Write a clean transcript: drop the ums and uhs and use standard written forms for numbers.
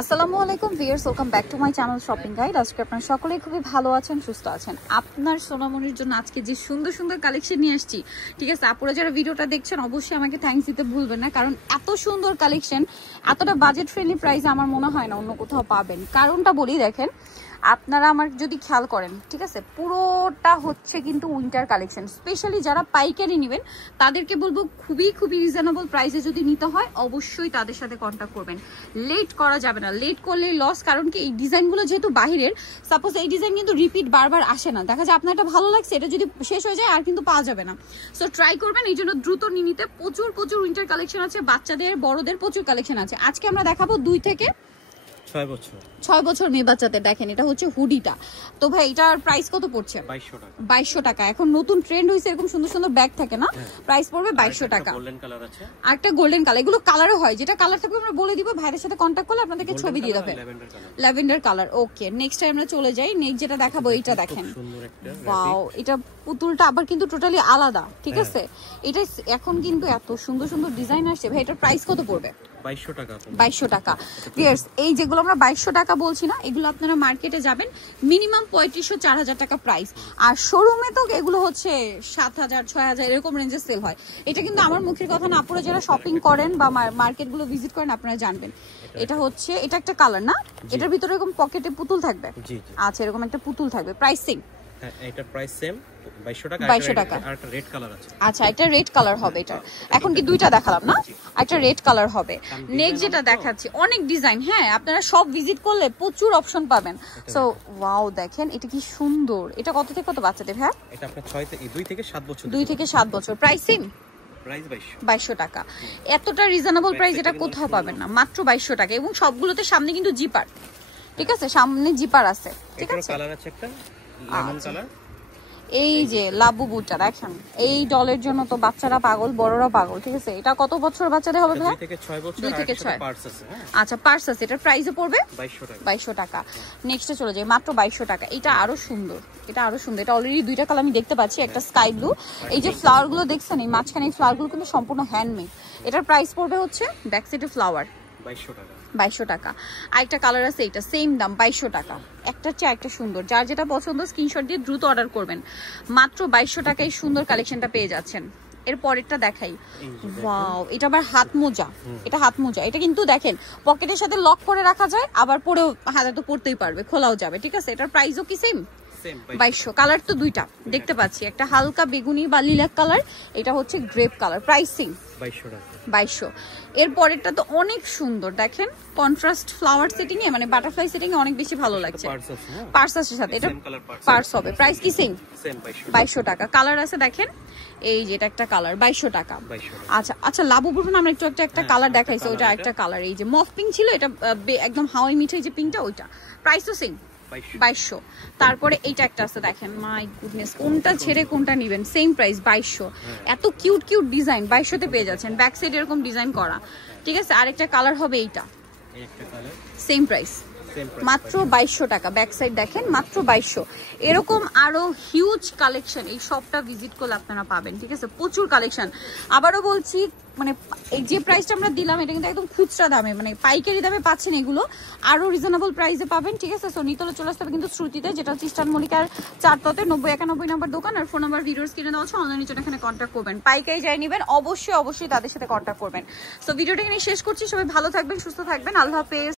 আসসালামু আলাইকুম viewers, welcome back to my channel shopping guide. আজকে আপনারা সকলেই খুবই ভালো আছেন, সুস্থ আছেন। আপনার সোনামণির জন্য আজকে যে সুন্দর সুন্দর কালেকশন নিয়ে আসছি, ঠিক আছে? আপনারা যারা ভিডিওটা দেখছেন অবশ্যই আমাকে থ্যাঙ্কস দিতে ভুলবেন না, কারণ এত সুন্দর কালেকশন এতটা বাজেট ফ্রেন্ডলি প্রাইসে আমার মনে হয় না অন্য কোথাও পাবেন। কারণটা বলি, দেখেন আপনারা আমার যদি খেয়াল করেন, ঠিক আছে, পুরোটা হচ্ছে কিন্তু উইন্টার কালেকশন। স্পেশালি যারা পাইকারি নেবেন তাদেরকে বলবো খুবই খুবই রিজনেবল প্রাইসে যদি নিতে হয় অবশ্যই তাদের সাথে কন্ট্যাক্ট করবেন। লেট করা যাবে না, লেট করলে লস। কারণ কি, এই ডিজাইনগুলো যেহেতু বাহিরের, সাপোজ এই ডিজাইন কিন্তু রিপিট বারবার আসে না। দেখা যায় আপনার এটা ভালো লাগছে, এটা যদি শেষ হয়ে যায় আর কিন্তু পাওয়া যাবে না। সো ট্রাই করবেন, এই জন্য দ্রুত নিয়ে নিতে। প্রচুর প্রচুর উইন্টার কালেকশন আছে, বাচ্চাদের বড়দের প্রচুর কালেকশন আছে। আজকে আমরা দেখাবো 2 থেকে 6 বছর মেয়ে বাচ্চাদের। দেখেন এটা হচ্ছে হুডিটা। তো ভাই এটার প্রাইস কত পড়ছে? 2200 টাকা। এখন নতুন ট্রেন্ড হয়েছে, এরকম সুন্দর সুন্দর ব্যাগ থাকে না, প্রাইস পড়বে 2200 টাকা। আরেকটা গোল্ডেন কালার, এগুলো কালারও হয়, যেটা কালার থাকবে আমরা বলে দিব, ভাইদের সাথে কন্ট্যাক্ট করলে আপনাদেরকে ছবি দিয়ে দেবে। Lavender colour. Okay, next time আমরা চলে যাই। নেক্সট যেটা দেখাবো এইটা দেখেন, ওয়াও, এটা পুতুলটা আবার কিন্তু টোটালি আলাদা, ঠিক আছে? এটা এখন কিন্তু এত সুন্দর সুন্দর ডিজাইন আসছে। ভাই এটার প্রাইস কত পড়বে? 2200 টাকা। ভিউয়ার্স, এই যেগুলো আমরা 2200 টাকা বলছি না, এগুলো আপনারা মার্কেটে যাবেন মিনিমাম 3500-4000 টাকা প্রাইস, আর শোরুমে তো এগুলো হচ্ছে 7000-6000 এরকম রেঞ্জে সেল হয়। এটা কিন্তু আমার মুখের কথা না, আপনারা যারা শপিং করেন বা মার্কেটগুলো ভিজিট করেন আপনারা জানবেন। এটা হচ্ছে, এটা একটা কালার না, এটার ভিতরে এরকম পকেটে পুতুল থাকবে। আচ্ছা, এরকম একটা পুতুল থাকবে। Price same? এটা প্রাইস সেম 2200 টাকা। আর একটা রেড কালার আছে। আচ্ছা, এটা রেড কালার হবে। এটা এখন কি দুইটা দেখালাম না, একটা রেড কালার হবে। নেক্সট যেটা দেখাচ্ছি অনেক ডিজাইন, হ্যাঁ আপনারা সব ভিজিট করলে প্রচুর অপশন পাবেন। সো ওয়াও, দেখেন এটা কি সুন্দর। এটা কত থেকে কত বাচ্চাদের? হ্যাঁ, এটা আপনার 2 থেকে 7 বছর। 2 থেকে 7 বছর। Price same? প্রাইস 2200 টাকা। এতটা রিজনেবল প্রাইস এটা কোথাও পাবেন না, মাত্র 2200 টাকা। এবং সবগুলোতে সামনে কিন্তু জিপার, ঠিক আছে? সামনে জিপার আছে, ঠিক আছে? কালার আছে একটা লেমন কালার। এই যে লাবুবুটা দেখেন, এই ডলের জন্য তো বাচ্চারা পাগল, বড়রা পাগল, ঠিক আছে? এটা কত বছর বাচ্চাদের হবে ভাই? 2 থেকে 6 বছর। 2 থেকে 6। পার্স আছে। আচ্ছা, পার্স আছে। এটার প্রাইসে পড়বে 2200 টাকা। নেক্সটে চলে যাই, মাত্র 2200 টাকা। এটা আরো সুন্দর, এটা আরো সুন্দর। এটা অলরেডি দুইটা কালার আমি দেখতে পাচ্ছি, একটা স্কাই ব্লু। এই যে ফ্লাওয়ার গুলো দেখছেন, এই মাঝখানে এই ফ্লাওয়ার গুলো কিন্তু সম্পূর্ণ হ্যান্ডমেড। এটার প্রাইস পড়বে হচ্ছে ব্যাক সাইডে ফ্লাওয়ার 2200 টাকা। আরেকটা কালার আছে, এটা সেম দাম 2200 টাকা। একটা চেয়ে একটা সুন্দর, যার যেটা পছন্দ স্ক্রিনশট দিয়ে দ্রুত অর্ডার করবেন। মাত্র 2200 টাকায় সুন্দর কালেকশনটা পেয়ে যাচ্ছেন। এর পরেরটা দেখাই, ওয়াও, এটা আবার হাত মোজা। এটা হাত মোজা, এটা কিন্তু দেখেন পকেটের সাথে লক করে রাখা যায়, আবার পরেও হাতে তো পড়তেই পারবে, খোলাও যাবে, ঠিক আছে? এটার প্রাইসও কি সেম? 2200। কালার তো দুইটা দেখতে পাচ্ছি, একটা হালকা বেগুনি বা লিলাক কালার, এটা হচ্ছে গ্রেপ কালার। Price same 2200। এর পরেরটা তো অনেক সুন্দর, দেখেন কন্ট্রাস্ট ফ্লাওয়ার সেটিং এ, মানে বাটারফ্লাই সেটিং এ অনেক বেশি ভালো লাগছে। পার্স আছে সাথে, এটা পার্স হবে। প্রাইস কি সেম? 2200 টাকা। কালার আছে দেখেন, এই যে এটা একটা কালার 2200 টাকা। আচ্ছা আচ্ছা, লাবুবুর আমরা একটু একটা কালার দেখাইছি, ওইটা একটা কালার। এই যে মফ পিঙ্ক ছিল, এটা একদম হাওয়াই মিঠাই যে পিঙ্কটা, ওইটা। প্রাইস তো সেম 2200। তারপরে এইটা একটা আছে দেখেন, মাই গুডনেস, কোনটা ছেড়ে কোনটা নিবেন? Same price 2200। এত কিউট কিউট ডিজাইন 2200 তে পেয়ে যাচ্ছেন, ব্যাক সাইড এরকম ডিজাইন করা, ঠিক আছে? আরেকটা কালার হবে এইটা, সেম প্রাইস মাত্র 2200 টাকা। ব্যাক সাইড দেখেন, মাত্র 2200। এরকম আরো হিউজ কালেকশন এই শপটা ভিজিট করলে আপনারা পাবেন, ঠিক আছে? প্রচুর কালেকশন। আবারও বলছি, মানে এই যে প্রাইসটা আমরা দিলাম এটা কিন্তু একদম খুচরা দামে, মানে পাইকারি দামে পাচ্ছেন, এগুলো আরো রিজনেবল প্রাইসে পাবেন, ঠিক আছে? সো নিতলে চলে আসতে হবে কিন্তু শ্রুতিতে, যেটা হচ্ছে ইস্টার্ন মল্লিকার 4 ততে 9091 নাম্বার দোকান। আর ফোন নাম্বার ভিডিওস কিনে দেওয়া হচ্ছে, অনলাইনে জন্য এখানে কন্ট্যাক্ট করবেন। পাইকারি যাই নেবেন অবশ্যই অবশ্যই তাদের সাথে কন্ট্যাক্ট করবেন। সো ভিডিওটা এখানে শেষ করছি, সবাই ভালো থাকবেন, সুস্থ থাকবেন, আল্লাহ হাফেজ।